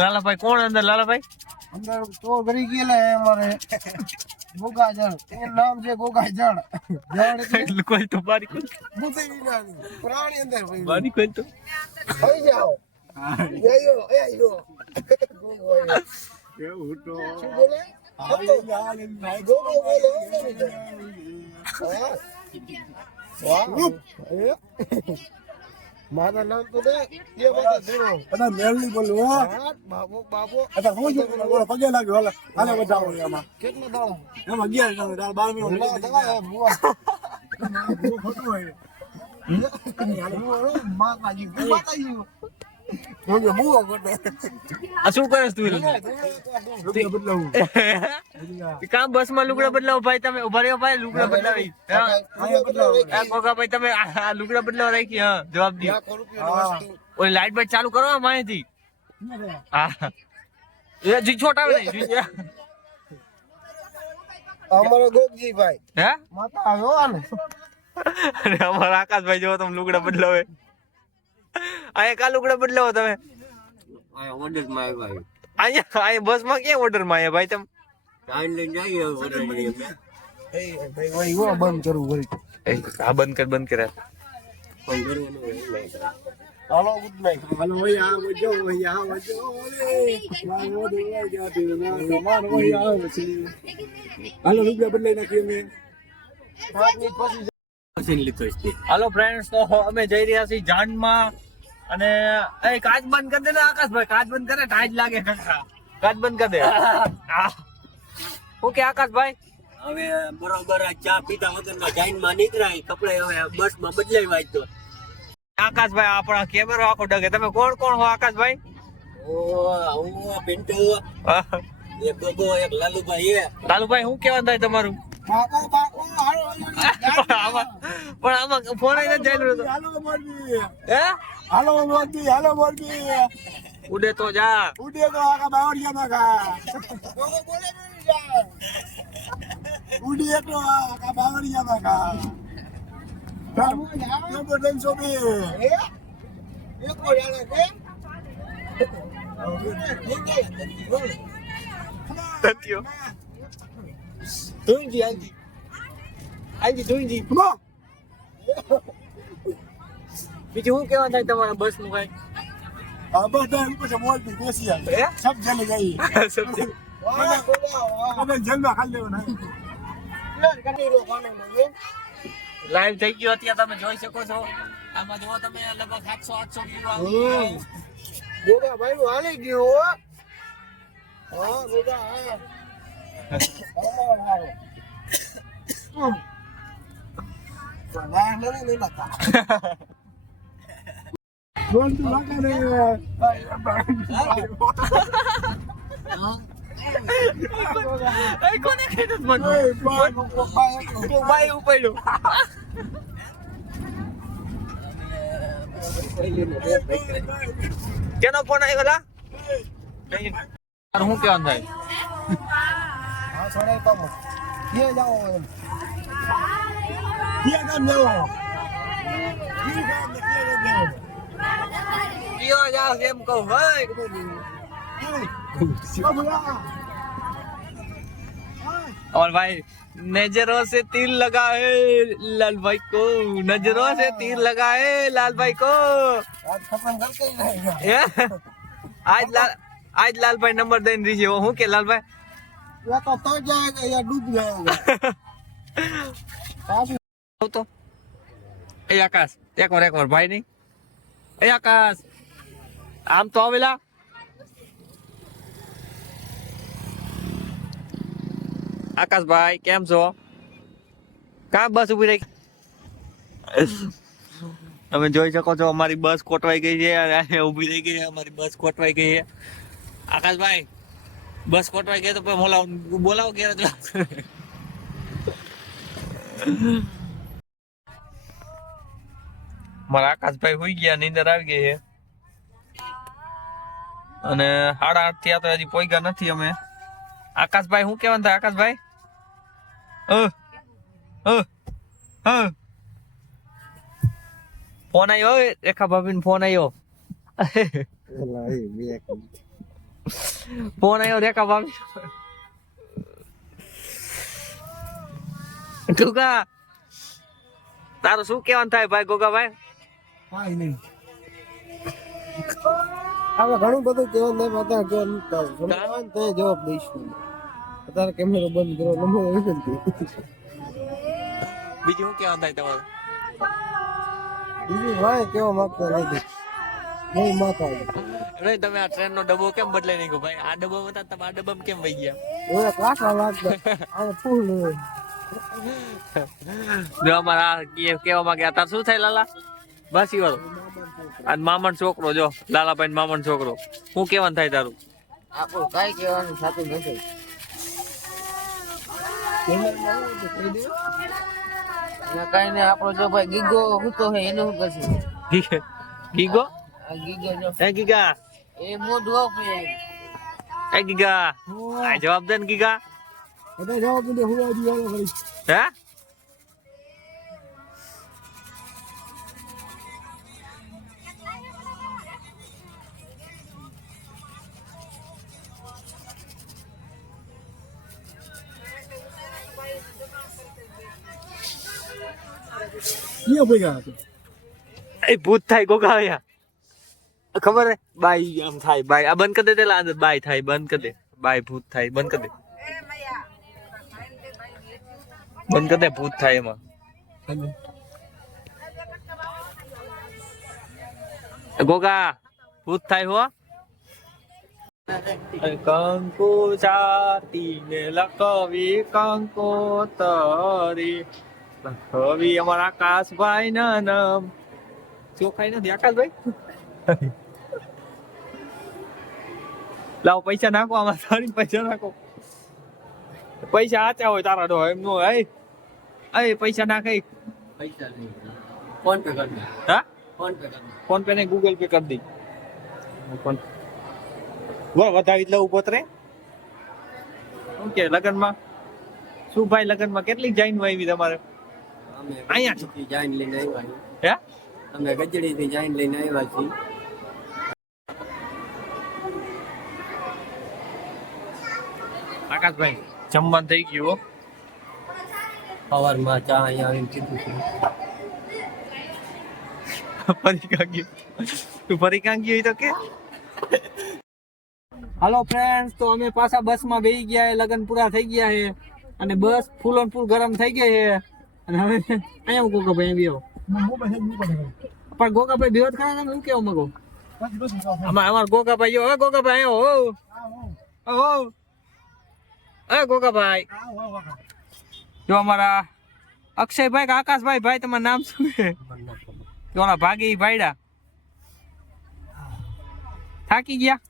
લાલાભાઈ કોણ અંદર? લાલાભાઈ અંદર તો ગરી ગયેલા અમારે ગોગા જળ, એનું નામ છે ગોગા જળ. જળ કોઈ તો બારી કોઈ પ્રાણી અંદર બારી કોઈ તો થઈ જાઓ. આયો આયો એવું તો શું બોલે? ગોગો બોલે. મારા નામ તો દે એ બધા દેવો બધા મેલની બોલો. બાબો બાબો અતા હું જો બોલો પગે લાગ્યો. હાલે હાલે બજાવો એમાં કેટલો દાળો એમાં 11 દાળ 12 મિનિટ દવા એ બુઆ બુઆ ખોટું હોય. માતાજી માતાજી હું કે બુઆ ખોટો. આ શું કરે તું? લુગડા બદલાવું કામ બસ માં લુગડા બદલાવો ભાઈ. તમે ઉભા રહ્યો ભાઈ, લુગડા બદલાવી. હા ગોગા ભાઈ તમે આ લુગડા બદલાવ રાખી. હા જવાબ દો. ઓલી લાઈટ બાઈટ ચાલુ કરો માહિતી. હા એ જી છોટા નહીં અમારો ગોગજી ભાઈ હે માતા આવ્યો આને. અરે અમારા આકાશભાઈ જો તમે લુગડા બદલાવે. અહીંયા કા લુગડા બદલાવો તમે? અહીંયા બસ માં ક્યાં ઓર્ડર માં આવ્યા ભાઈ? તમે ભાઈ હું બંધ કરું વળી. હા બંધ કર બંધ કરે. હાલો ગુડ નાઈટ. હાલો ભાઈ આ વજો ભાઈ આ વજો હાલો રૂપિયા બદલાઈ નાખીએ મેં. હાલો ફ્રેન્ડ્સ, તો અમે જઈ રહ્યા છીએ જાનમાં. અને એ કાચ બંધ કરી દે ને આકાશભાઈ, કાચ બંધ કરે ટાઈટ લાગે. કાચ બંધ કરી દે. ઓકે આકાશભાઈ હવે બરોબર ચા પીતા વગર જાઈનમાં નીકળાય કપડે હવે બસ માં બદલાઈ વાય તો. આકાશભાઈ આપણા કેમેરો આખો ડગે. તમે કોણ કોણ હો આકાશભાઈ? ઓ હું પિન્ટુ એક ગોગો એક લાલુભાઈ એ. લાલુભાઈ શું કેવા થાય તમારું? બાપો બાપો હાલો પણ આમાં ફોન આવી જાય હાલો મોરબી. હે હાલો મોરબી હાલો મોરબી. ઉડે તો જા ઉડે તો આખા બાવળિયા માં ખા. ગોગો બોલે નહીં જા. ઉડે તો આખા બાવળિયા માં ખા. બાબુ યાર બદન સોબે એ કો યાર કે તત્યો તુંજી આજી આજી તુંજી. બીજું શું કેવા થાય તમારા બસ નું કઈ? બધા પછી મોરબી બેસી આવે. હે સબ જને ગઈ સમજી બધા જન્મ ખાલી લેવાના. લાઈવ થઈ ગયો અત્યારે તમે જોઈ શકો છો. આમાં જો તમે લગભગ 700-800 વ્યૂ આવી. ગોગા ભાઈ નું હાલી ગયું હો. હા ગોગા હા કોને કીધું મને? ભાઈ ઉપાડ્યો. કેનો ફોન આવ્યો લા? શું કેવાનું થાય? હા સોને પામો કે જાઓ એમ કે કામ જાઓ કયો જાવ એમ કહું ભાઈ. और भाई नजरों से तीर लगा है लाल भाई को, नजरों से तीर लगा है लाल भाई को. आज खपन करके ही रहेगा. आज लाल भाई नंबर दे दीजिए. वो हूँ के लाल भाई या तो जाएगा या डूब जाएगा. तो ए आकाश एक और भाई नहीं. ए आकाश आम तो आवेला. આકાશભાઈ કેમ છો? કા બસ ઉભી રહી? તમે જોઈ શકો છો અમારી બસ કોટવાઈ ગઈ છે. ઉભી રહી ગઈ છે અમારી બસ કોટવાઈ ગઈ છે. આકાશભાઈ બસ કોટવાઈ ગઈ તો બોલાવો ક્યારે? મારા આકાશભાઈ હોઈ ગયા, નીંદર આવી ગઈ છે. અને 8:30 થયા તો હજી પોઈગા નથી અમે. આકાશભાઈ શું કેવાનું થાય આકાશભાઈ? ફોન આવ્યો રેખા ભાભી નો ફોન આવ્યો. ફોન આવ્યો રેખા ભાભી ગોગા તારું શું કહેવાનું થાય ભાઈ ગોગાભાઈ કાંઈ નહીં હવે ઘણું બધું કહેવાનું થાય અત્યારે કહેવાનું તો જવાબ દઈશું અત્યારે કેમેરો બંધ કરો નંબર વિનંતી બીજું શું કહેવાનું થાય તમારું બીજું ભાઈ કેવા માંગતા નથી નહીં માથા નહીં તમે આ ટ્રેન નો ડબ્બો કેમ બદલાઈ નાખ્યો ભાઈ આ ડબ્બો હતા તમે આ ડબ્બામાં કેમ વહી ગયા એવા ક્લાસા લાગતા આ ફૂલ જો અમારા કેવા માંગ્યા તાર શું થાય લાલા બસ ઈ વાળો આ મામણ છોકરો જો લાલાભાઈ મામણ છોકરો શું કેવાનું થાય તારું આપણું કાંઈ કહેવાનું થતું નથી કાંઈ નહીં આપણો જો ભાઈ ગીગો હૂતો હે એનું શું કરશું ગીગો ગીગો જો એ ગીગા એ મોઢું ઓફ એ ગીગા આ જવાબ દે ને ગીગા બધા જવાબ દે હું આજી વાળો કરી હે ક્યાં ભેગા હતા એ ભૂત થાય ગોગા આયા ખબર હે બાઈ આમ થાય બાઈ આ બંધ કરી દે તેલા અંદર બાઈ થાય બંધ કરી દે બાઈ ભૂત થાય બંધ કરી દે બંધ કરી દે ભૂત થાય એમાં ગોગા ભૂત થાય હો કંકુ ચાતી ને લકવી કંકોતરી લકવી અમારા આકાશભાઈ ના નામ ચોખાઈ નથી આકાશભાઈ લાવો પૈસા નાખો આમાં સારી પૈસા નાખો પૈસા આચા હોય તારા ડો એમ નો એ પૈસા નાખે પૈસા નહીં ફોન પે કરી દે હા ફોન પે કરી દે ફોન પે ને ગૂગલ પે કરી દઈ વધાવી લઉં ઉભો રે શું કે લગનમાં શું ભાઈ લગનમાં કેટલી જાઈન આવી તમારે અમે અહીંયા ગજડીથી જાઈન લઈને આવ્યા છીએ હે અમે ગજડીથી જાઈન લઈને આવ્યા છીએ આકાશભાઈ જમવાનું થઈ ગયું હો સવારમાં ચા અહીંયા આવીને કીધું છે ફરી કાં ગયું તું ફરી કાં ગયું તો કે હાલો ફ્રેન્ડ્સ તો અમે પાછા બસમાં બેસી ગયા લગન પૂરા થઈ ગયા છે અને બસ ફૂલ ઓન ફૂલ ગરમ થઈ ગઈ છે અને હવે અહીંયા ગોગાભાઈ બેહો પણ ગોગાભાઈ બેહો ખરા તમે શું કેવા માંગો અમાર ગોગાભાઈ જો હવે ગોગાભાઈ આવ્યો હો એ ગોગાભાઈ જો અમારા અક્ષયભાઈ કે આકાશભાઈ ભાઈ તમારું નામ શું છે ઓલા ભાગી ભાઈડા થાકી ગયા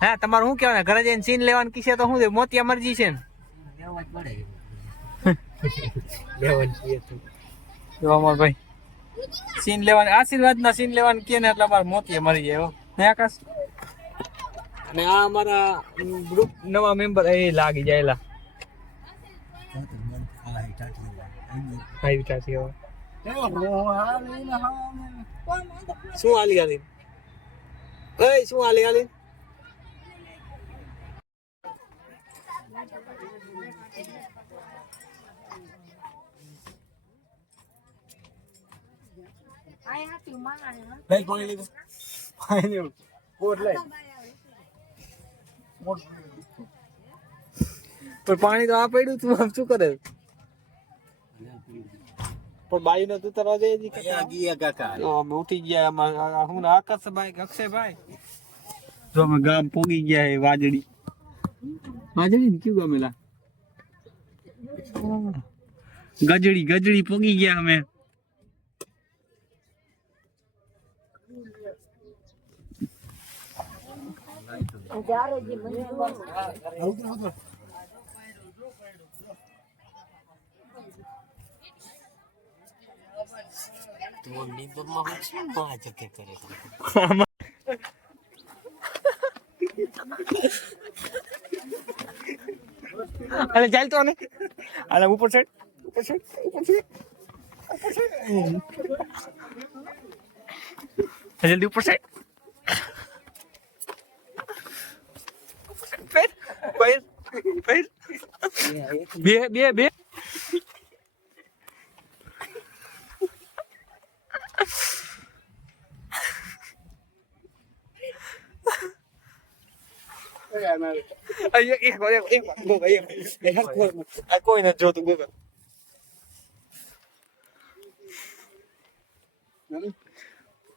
હા તમારું શું કહેવાય ઘરે જઈને સીન લેવાનું કીશે તો શું છે મોતિયા મરજી છે ને જો અમાર ભાઈ સીન લેવાની આશીર્વાદ ના સીન લેવાનું કે ને એટલે અમારે મોતિયા મરી જાય હે આકાશ અને આ અમારા ગ્રુપ નવા મેમ્બર એ લાગી જાયલા ભાઈ ચાચી હવે શું હાલી હાલી એ શું હાલી હાલી લઈ પાણી લીધું પાણી બોટ લઈ પણ પાણી તો આ પડ્યું તું આમ શું કરે પણ બાઈ નો તું તરવા જઈ ગયા કાકા અમે ઉઠી ગયા આમાં હું આકાશભાઈ અક્ષયભાઈ જો અમે ગામ પોગી ગયા એ વાજડી વાજડી ક્યું ગમેલા ગજડી પોગી ગયા અમે અરે ચાલ તો આને આને ઉપર સાઈડ જલ્દી ઉપર સાઈડ બે બે બે કોઈ નથી જોતું ગોગા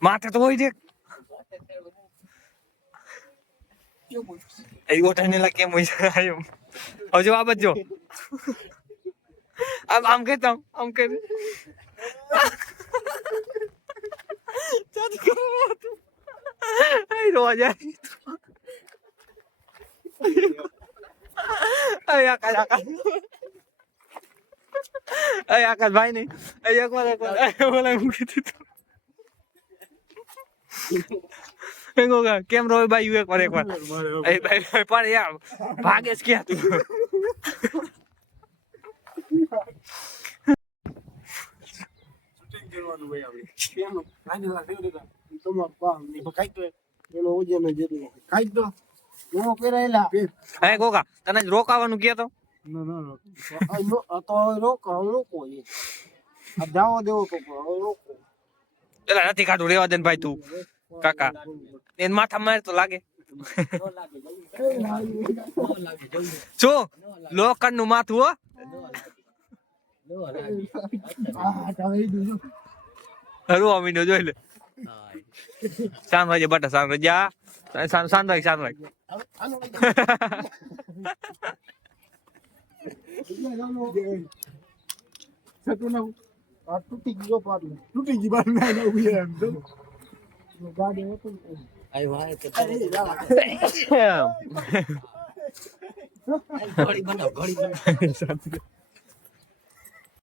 માથે તો હોય છે એ ઓટાને લા કેમ હોય છે આયો હજુ આ બજો આમ કહેતા આમ કે ચાલ કરો તું આઈ રોજ આઈ આકાશ ભાઈ નહીં એક વાર બોલા મૂકી દીધું કેમ રોય ભાઈ એક વાર એ ભાઈ પણ યાર ભાગે જ ક્યાં તું શૂટિંગ કરવાનું ભાઈ આપણે કેમ આની વાત થઈ દીધા તમાર પા કાઈ તો એનો ઓજે જેટલો કાઈ તો નો કરેલા હે ગોગા તને જ રોકાવાનું કે તો ના તો રોકો એ આ જાવો દેવો તો રોકો એલા નથી કાઢું રેવા દે ને ભાઈ તું કાકા એને માથા માર તો લાગે જો લોખંડ નું માથું હો હરવો અમીનો જોઈ લે શાન વાજે બટા શાન રજા શાન રાખ તૂટી ગયો પાટલો તૂટી ગઈ બાર ના ઉભી એમ તો ગાડી હતો આઈ વાય કે ઘડી બનાવ